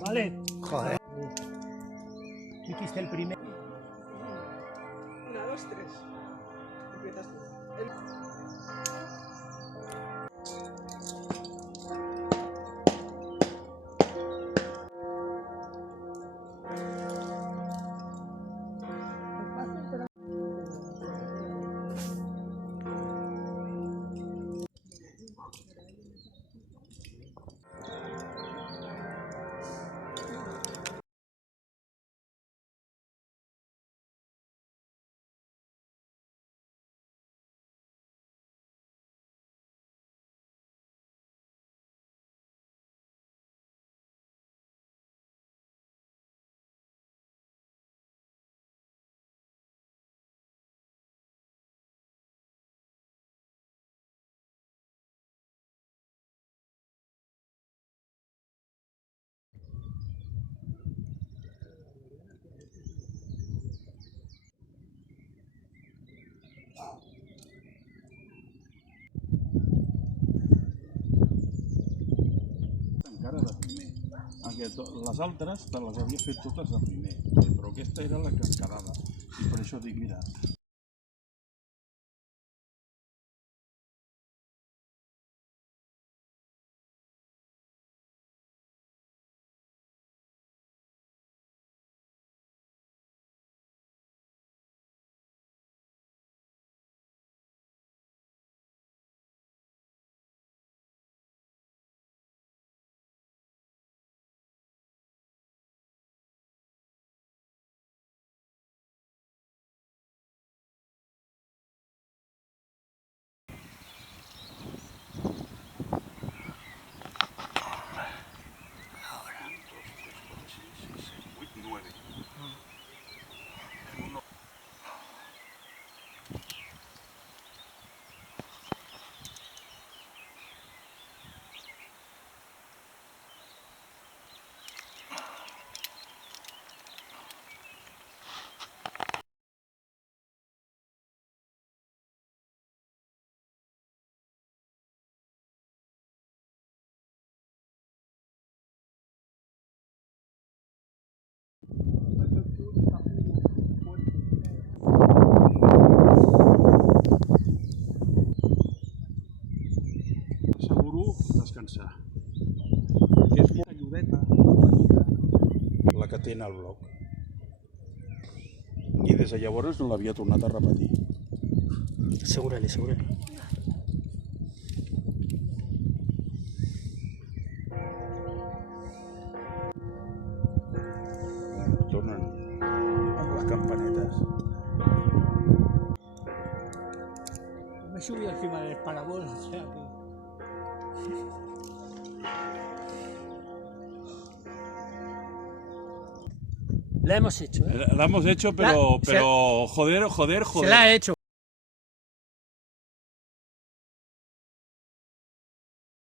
¿Vale? Joder. ¿Qué hiciste el primero? 1, 2, 3. Empiezas tú. Encara de primer. Les altres te les havia fet totes de primer, però aquesta era la que em quedava. I per això dic, mira, asseguro descansar. Que és una lloreta petita, la que té en el bloc. I des de llavors no l'havia tornat a repetir. Asegúrale, asegúrale. Tornen amb les campanetes. Me subí encima del parabol, o sea que... La hemos hecho, ¿eh? La hemos hecho, pero joder. Se la ha hecho.